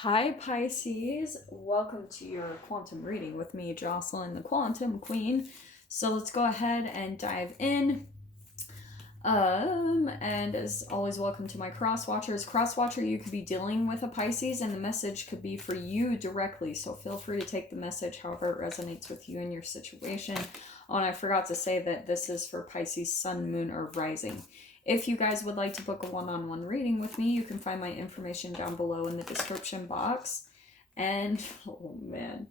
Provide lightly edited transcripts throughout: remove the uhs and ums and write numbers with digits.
Hi Pisces, welcome to your quantum reading with me, Jocelyn, the Quantum Queen. So let's go ahead and dive in. And as always, welcome to my cross watchers. Cross watcher, you could be dealing with a Pisces, and the message could be for you directly. So feel free to take the message however it resonates with you and your situation. Oh, and I forgot to say that this is for Pisces, Sun, Moon, or Rising. If you guys would like to book a one-on-one reading with me, you can find my information down below in the description box. And oh man,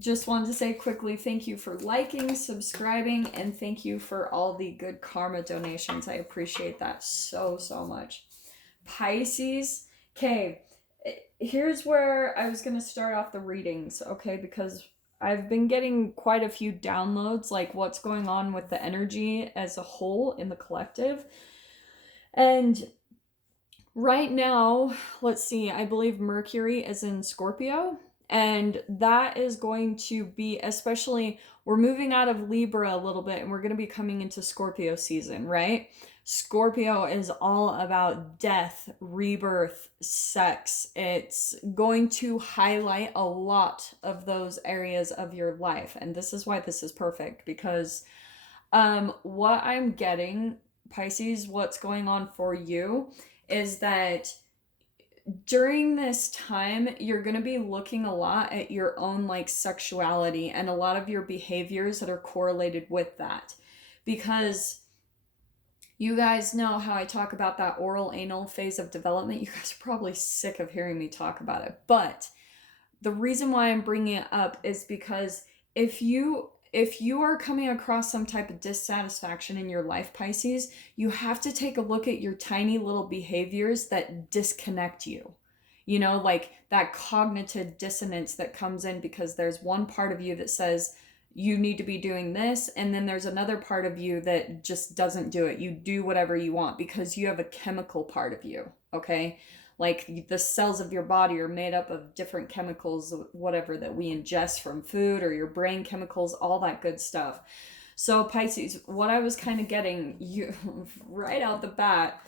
just wanted to say quickly thank you for liking, subscribing, and thank you for all the good karma donations. I appreciate that so much. Pisces, okay, here's where I was gonna start off the readings, okay, because I've been getting quite a few downloads, like what's going on with the energy as a whole in the collective. And right now, let's see, I believe Mercury is in Scorpio, and that is going to be, especially, we're moving out of Libra a little bit and we're going to be coming into Scorpio season, right? Scorpio is all about death, rebirth, sex. It's going to highlight a lot of those areas of your life. And this is why this is perfect, because what I'm getting, Pisces, what's going on for you is that during this time you're going to be looking a lot at your own like sexuality and a lot of your behaviors that are correlated with that, because you guys know how I talk about that oral anal phase of development. You guys are probably sick of hearing me talk about it, but the reason why I'm bringing it up is because if you are coming across some type of dissatisfaction in your life, Pisces, you have to take a look at your tiny little behaviors that disconnect you. You know, like that cognitive dissonance that comes in because there's one part of you that says you need to be doing this, and then there's another part of you that just doesn't do it. You do whatever you want because you have a chemical part of you, okay? Like the cells of your body are made up of different chemicals, whatever that we ingest from food, or your brain chemicals, all that good stuff. So Pisces, what I was kind of getting you right out the bat,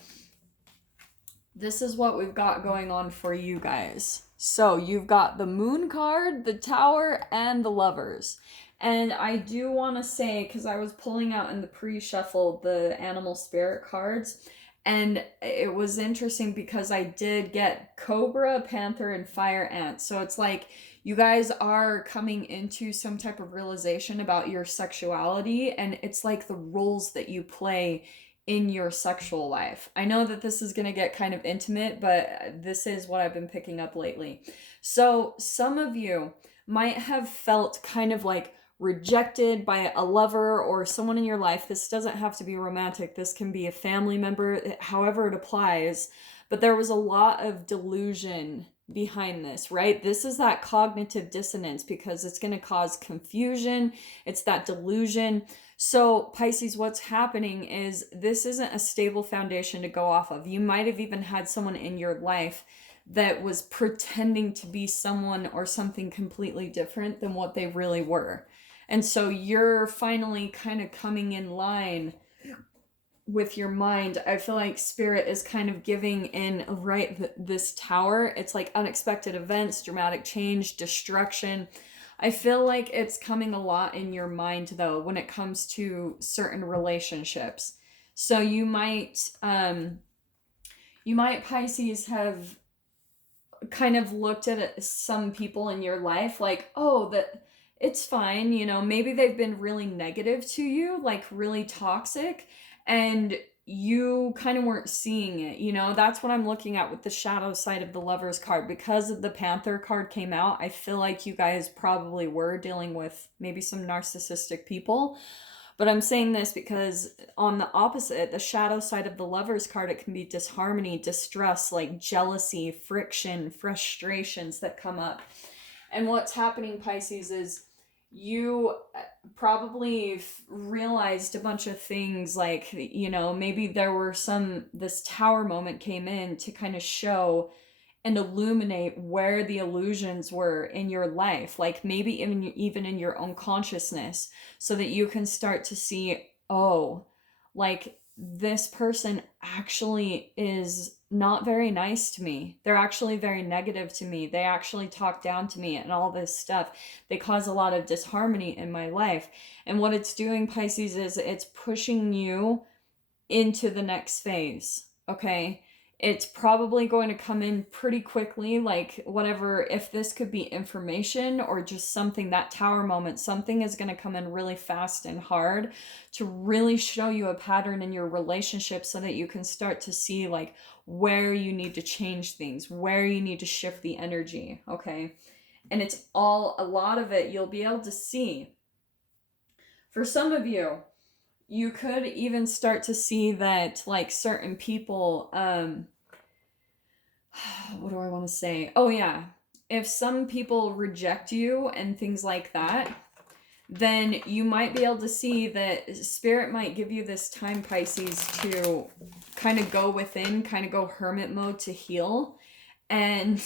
this is what we've got going on for you guys. So you've got the Moon card, the Tower, and the Lovers. And I do want to say, because I was pulling out in the pre-shuffle the animal spirit cards, and it was interesting because I did get Cobra, Panther, and Fire Ant. So it's like you guys are coming into some type of realization about your sexuality, and it's like the roles that you play in your sexual life. I know that this is going to get kind of intimate, but this is what I've been picking up lately. So some of you might have felt kind of like rejected by a lover or someone in your life. This doesn't have to be romantic. This can be a family member, however it applies. But there was a lot of delusion behind this, right? This is that cognitive dissonance because it's going to cause confusion. It's that delusion. So Pisces, what's happening is this isn't a stable foundation to go off of. You might have even had someone in your life that was pretending to be someone or something completely different than what they really were. And so you're finally kind of coming in line with your mind. I feel like Spirit is kind of giving in, right, this Tower. It's like unexpected events, dramatic change, destruction. I feel like it's coming a lot in your mind, though, when it comes to certain relationships. So you might, Pisces, have kind of looked at some people in your life like, oh, that it's fine, you know, maybe they've been really negative to you, like really toxic, and you kind of weren't seeing it, you know. That's what I'm looking at with the shadow side of the Lovers card. Because the Panther card came out, I feel like you guys probably were dealing with maybe some narcissistic people. But I'm saying this because on the opposite, the shadow side of the Lovers card, it can be disharmony, distress, like jealousy, friction, frustrations that come up. And what's happening, Pisces, is you probably realized a bunch of things, like, you know, maybe there were this Tower moment came in to kind of show and illuminate where the illusions were in your life, like maybe even in your own consciousness, so that you can start to see, oh, like this person actually is not very nice to me. They're actually very negative to me. They actually talk down to me and all this stuff. They cause a lot of disharmony in my life. And what it's doing, Pisces, is it's pushing you into the next phase. Okay? It's probably going to come in pretty quickly, like whatever, if this could be information or just something, that tower moment, something is going to come in really fast and hard to really show you a pattern in your relationship so that you can start to see like where you need to change things, where you need to shift the energy, okay? And it's all, a lot of it you'll be able to see. For some of you, you could even start to see that like certain people, what do I want to say? Oh yeah, if some people reject you and things like that, then you might be able to see that Spirit might give you this time, Pisces, to kind of go within, kind of go hermit mode to heal. And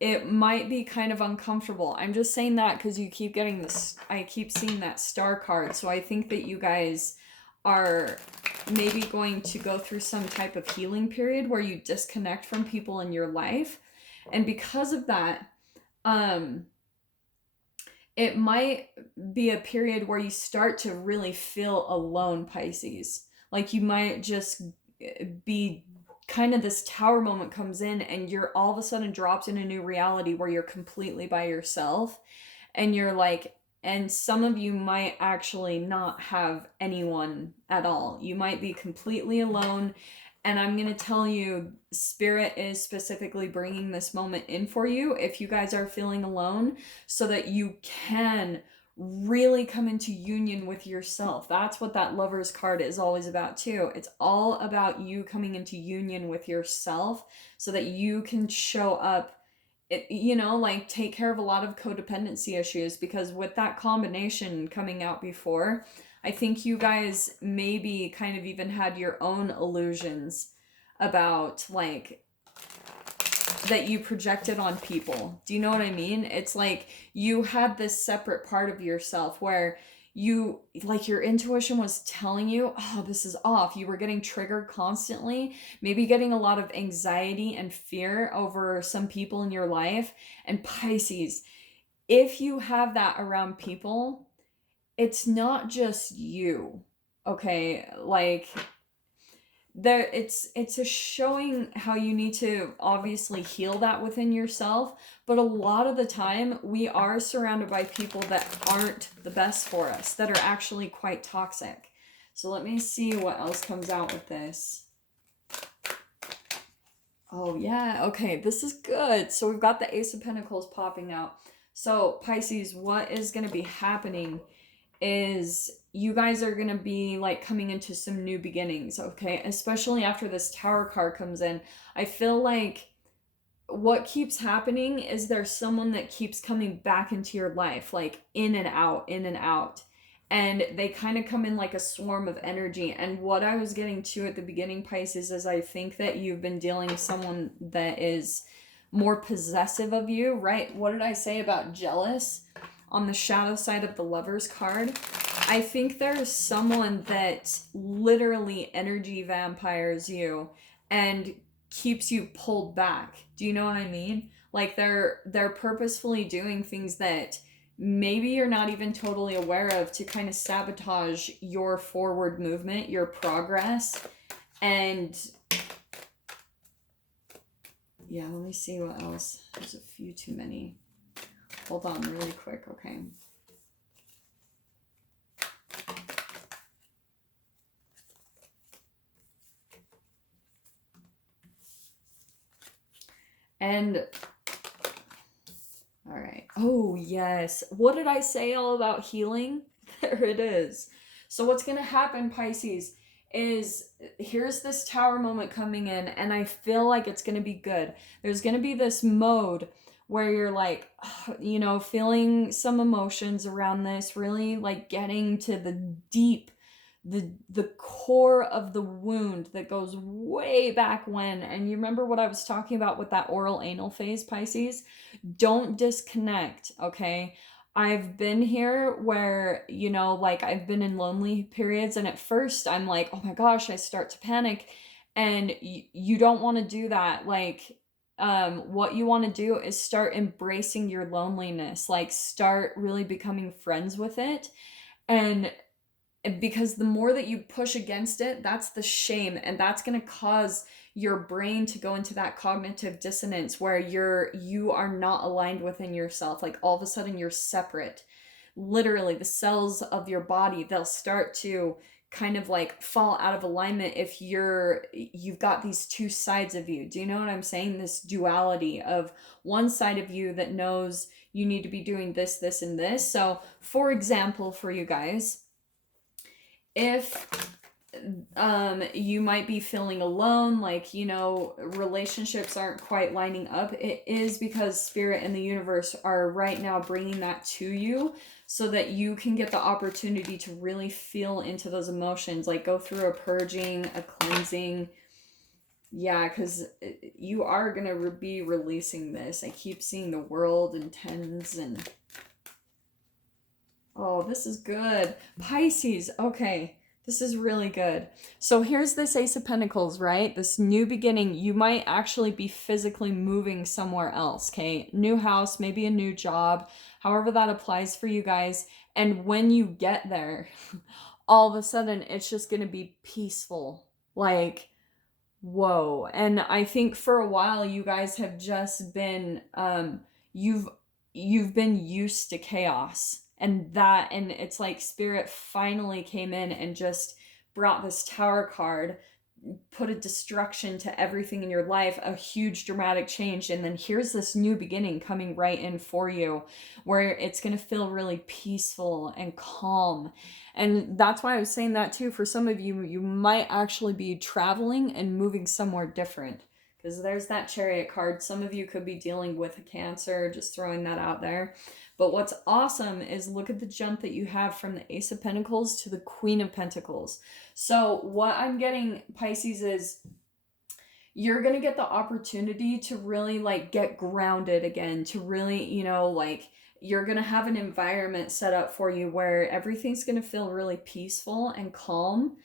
it might be kind of uncomfortable. I'm just saying that because you keep getting this, I keep seeing that star card. So I think that you guys are maybe going to go through some type of healing period where you disconnect from people in your life. And because of that, it might be a period where you start to really feel alone, Pisces. Like you might just be kind of, this tower moment comes in and you're all of a sudden dropped in a new reality where you're completely by yourself. And you're like, and some of you might actually not have anyone at all. You might be completely alone. And I'm going to tell you, Spirit is specifically bringing this moment in for you if you guys are feeling alone, so that you can really come into union with yourself. That's what that Lover's card is always about too. It's all about you coming into union with yourself so that you can show up, you know, like take care of a lot of codependency issues, because with that combination coming out before, I think you guys maybe kind of even had your own illusions about like that you projected on people. Do you know what I mean? It's like you had this separate part of yourself where you, like your intuition was telling you, oh, this is off. You were getting triggered constantly, maybe getting a lot of anxiety and fear over some people in your life. And Pisces, if you have that around people, it's not just you, okay? Like there, it's a showing how you need to obviously heal that within yourself, but a lot of the time we are surrounded by people that aren't the best for us, that are actually quite toxic. So let me see what else comes out with this. Oh yeah, okay, this is good. So we've got the Ace of Pentacles popping out. So Pisces, what is going to be happening is you guys are going to be like coming into some new beginnings, okay? Especially after this Tower card comes in. I feel like what keeps happening is there's someone that keeps coming back into your life, like in and out, in and out. And they kind of come in like a swarm of energy. And what I was getting to at the beginning, Pisces, is I think that you've been dealing with someone that is more possessive of you, right? What did I say about jealous? On the shadow side of the Lover's card, I think there's someone that literally energy vampires you and keeps you pulled back. Do you know what I mean? Like they're purposefully doing things that maybe you're not even totally aware of to kind of sabotage your forward movement, your progress. And yeah, let me see what else. There's a few too many. Hold on really quick, okay. And, all right. Oh, yes. What did I say all about healing? There it is. So what's going to happen, Pisces, is here's this Tower moment coming in, and I feel like it's going to be good. There's going to be this mode where you're like, you know, feeling some emotions around this, really like getting to the deep, the core of the wound that goes way back when. And you remember what I was talking about with that oral anal phase, Pisces? Don't disconnect, okay? I've been here where, you know, like I've been in lonely periods, and at first I'm like, oh my gosh, I start to panic. And you don't want to do that. Like, what you want to do is start embracing your loneliness, like start really becoming friends with it. And because the more that you push against it, that's the shame, and that's going to cause your brain to go into that cognitive dissonance where you are not aligned within yourself. Like all of a sudden you're separate. Literally the cells of your body, they'll start to kind of like fall out of alignment if you've got these two sides of you. Do you know what I'm saying? This duality of one side of you that knows you need to be doing this, this, and this. So for example, for you guys, if you might be feeling alone, like, you know, relationships aren't quite lining up, it is because spirit and the universe are right now bringing that to you so that you can get the opportunity to really feel into those emotions, like go through a purging, a cleansing. Yeah, because you are going to be releasing this. I keep seeing the world and tens and... Oh, this is good. Pisces, okay. This is really good. So here's this Ace of Pentacles, right? This new beginning. You might actually be physically moving somewhere else, okay? New house, maybe a new job, however that applies for you guys. And when you get there, all of a sudden, it's just going to be peaceful. Like, whoa. And I think for a while, you guys have just been, you've been used to chaos. And it's like spirit finally came in and just brought this Tower card, put a destruction to everything in your life, a huge dramatic change, and then here's this new beginning coming right in for you where it's going to feel really peaceful and calm. And that's why I was saying that too. For some of you, you might actually be traveling and moving somewhere different, because there's that Chariot card. Some of you could be dealing with a Cancer, just throwing that out there. But what's awesome is look at the jump that you have from the Ace of Pentacles to the Queen of Pentacles. So what I'm getting, Pisces, is you're going to get the opportunity to really like get grounded again, to really, you know, like you're going to have an environment set up for you where everything's going to feel really peaceful and calm.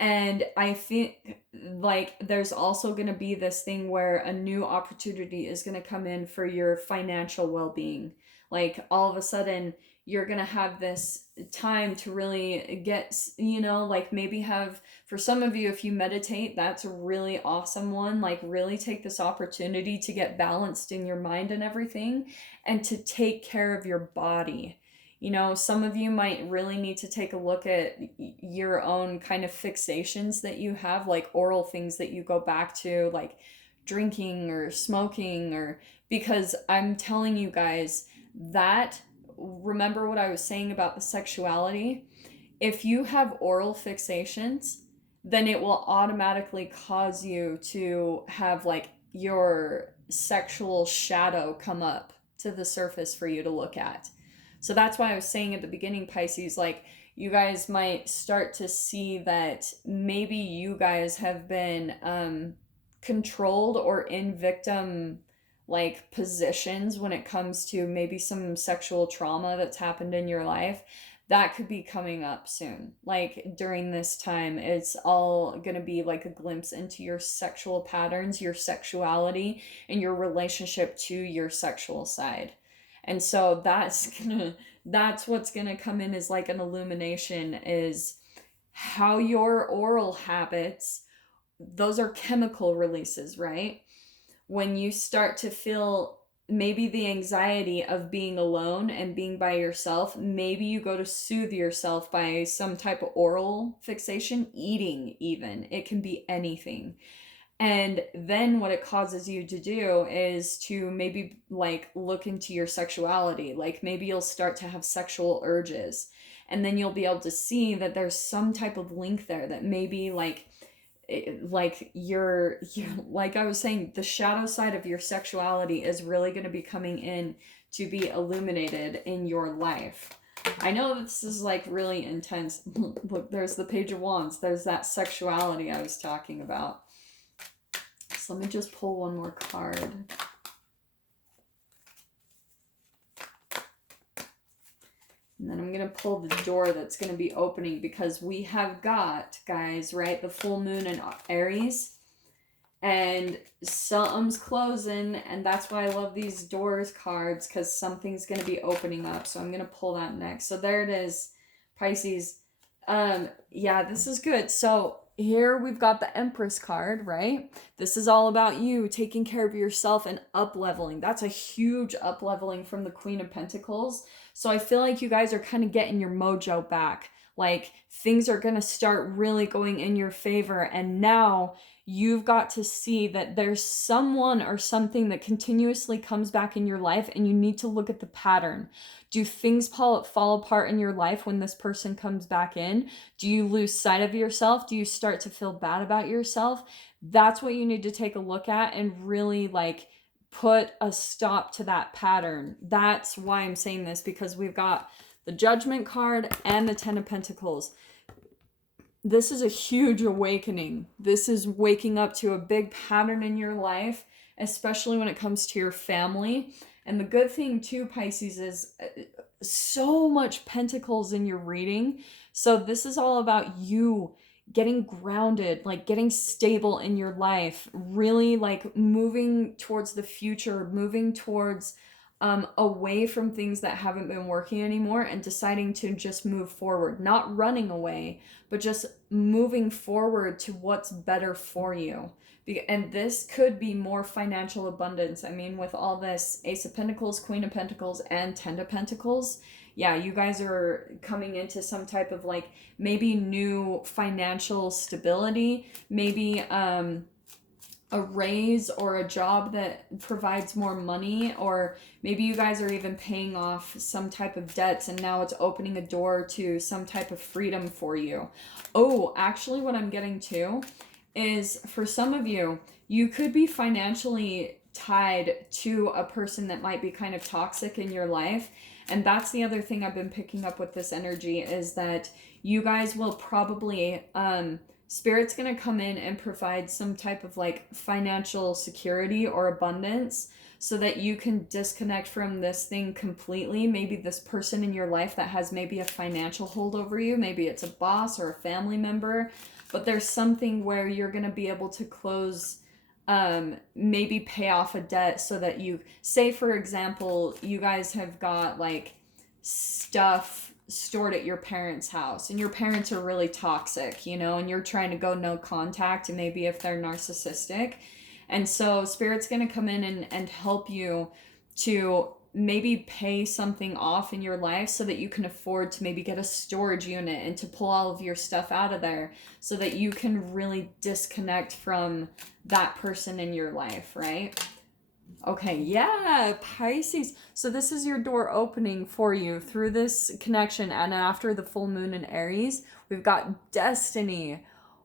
And I think like there's also going to be this thing where a new opportunity is going to come in for your financial well-being. Like all of a sudden you're going to have this time to really get, you know, like maybe have, for some of you, if you meditate, that's a really awesome one. Like really take this opportunity to get balanced in your mind and everything, and to take care of your body. You know, some of you might really need to take a look at your own kind of fixations that you have, like oral things that you go back to, like drinking or smoking, or because I'm telling you guys that, remember what I was saying about the sexuality? If you have oral fixations, then it will automatically cause you to have like your sexual shadow come up to the surface for you to look at. So that's why I was saying at the beginning, Pisces, like you guys might start to see that maybe you guys have been controlled or in victim like positions when it comes to maybe some sexual trauma that's happened in your life. That could be coming up soon. Like during this time, it's all going to be like a glimpse into your sexual patterns, your sexuality, and your relationship to your sexual side. And so that's what's going to come in as like an illumination, is how your oral habits, those are chemical releases, right? When you start to feel maybe the anxiety of being alone and being by yourself, maybe you go to soothe yourself by some type of oral fixation, eating even. It can be anything. And then what it causes you to do is to maybe like look into your sexuality. Like maybe you'll start to have sexual urges, and then you'll be able to see that there's some type of link there, that maybe like you're like I was saying, the shadow side of your sexuality is really going to be coming in to be illuminated in your life. I know this is like really intense. Look, there's the Page of Wands. There's that sexuality I was talking about. So let me just pull one more card. And then I'm going to pull the door that's going to be opening, because we have got, guys, right, the full moon in Aries. and something's closing, and that's why I love these doors cards, because something's going to be opening up. So I'm going to pull that next. So there it is, Pisces. Yeah, this is good. So here we've got the Empress card, right? This is all about you taking care of yourself and up-leveling. That's a huge up-leveling from the Queen of Pentacles. So I feel like you guys are kind of getting your mojo back. Like, things are going to start really going in your favor, and now you've got to see that there's someone or something that continuously comes back in your life, and you need to look at the pattern. Do things fall apart in your life when this person comes back in? Do you lose sight of yourself? Do you start to feel bad about yourself? That's what you need to take a look at and really like put a stop to that pattern. That's why I'm saying this, because we've got the Judgment card and the Ten of Pentacles. This is a huge awakening. This is waking up to a big pattern in your life, especially when it comes to your family. And the good thing too, Pisces, is so much Pentacles in your reading. So this is all about you getting grounded, like getting stable in your life, really like moving towards the future, moving towards away from things that haven't been working anymore, and deciding to just move forward, not running away, but just moving forward to what's better for you. And this could be more financial abundance. I mean, with all this Ace of Pentacles, Queen of Pentacles, and Ten of Pentacles, yeah, you guys are coming into some type of like maybe new financial stability, maybe a raise or a job that provides more money, or maybe you guys are even paying off some type of debts and now it's opening a door to some type of freedom for you. Oh, actually what I'm getting to is, for some of you, you could be financially tied to a person that might be kind of toxic in your life. And that's the other thing I've been picking up with this energy, is that you guys will probably Spirit's going to come in and provide some type of like financial security or abundance so that you can disconnect from this thing completely. Maybe this person in your life that has maybe a financial hold over you, maybe it's a boss or a family member, but there's something where you're going to be able to close, maybe pay off a debt, so that you, say for example, you guys have got like stuff stored at your parents' house and your parents are really toxic, you know, and you're trying to go no contact, and maybe if they're narcissistic. And so Spirit's going to come in and help you to maybe pay something off in your life so that you can afford to maybe get a storage unit and to pull all of your stuff out of there so that you can really disconnect from that person in your life, right? Okay, yeah, Pisces. So this is your door opening for you through this connection. And after the full moon in Aries, we've got destiny.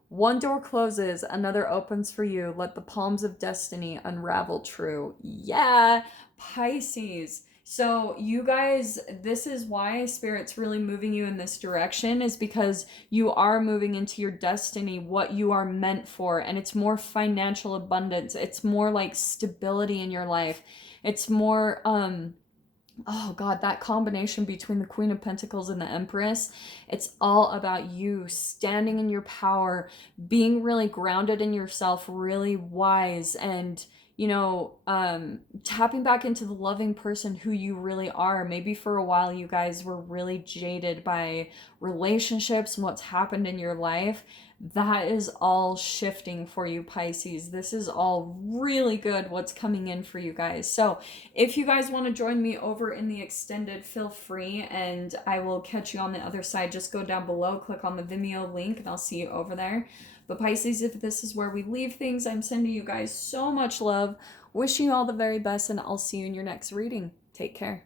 One door closes, another opens for you. Let the palms of destiny unravel true. Yeah, Pisces. So you guys, this is why Spirit's really moving you in this direction, is because you are moving into your destiny, what you are meant for. And it's more financial abundance. It's more like stability in your life. It's more, oh God, that combination between the Queen of Pentacles and the Empress, it's all about you standing in your power, being really grounded in yourself, really wise, and you know, tapping back into the loving person who you really are. Maybe for a while you guys were really jaded by relationships and what's happened in your life. That is all shifting for you, Pisces. This is all really good, what's coming in for you guys. So if you guys want to join me over in the extended, feel free, and I will catch you on the other side. Just go down below, click on the Vimeo link, and I'll see you over there. But Pisces, if this is where we leave things, I'm sending you guys so much love, wishing you all the very best, and I'll see you in your next reading. Take care.